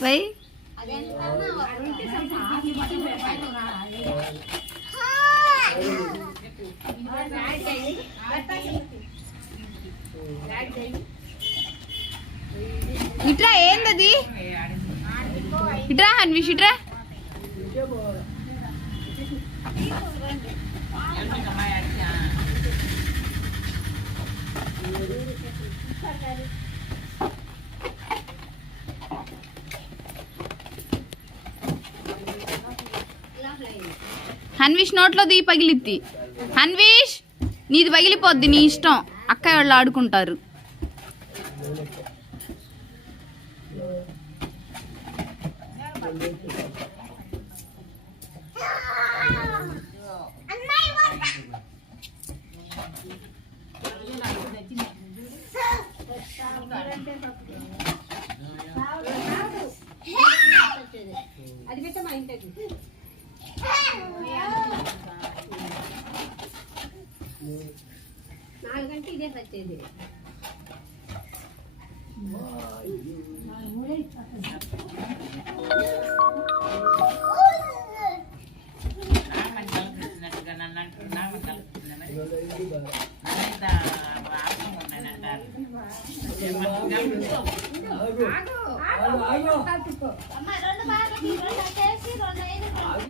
भाई इट्रा ఏందది ఇట్రా హన్విష్ ఇట్రా హన్విష్ నోట్లో ది పగిలిద్ది హన్విష్ నీది పగిలిపోద్ది నీ ఇష్టం అక్కయ్య వాళ్ళు ఆడుకుంటారు అది పెట్ట మా ఇంటికి 4 గంటలు ఇదే వచ్చేది అమ్మ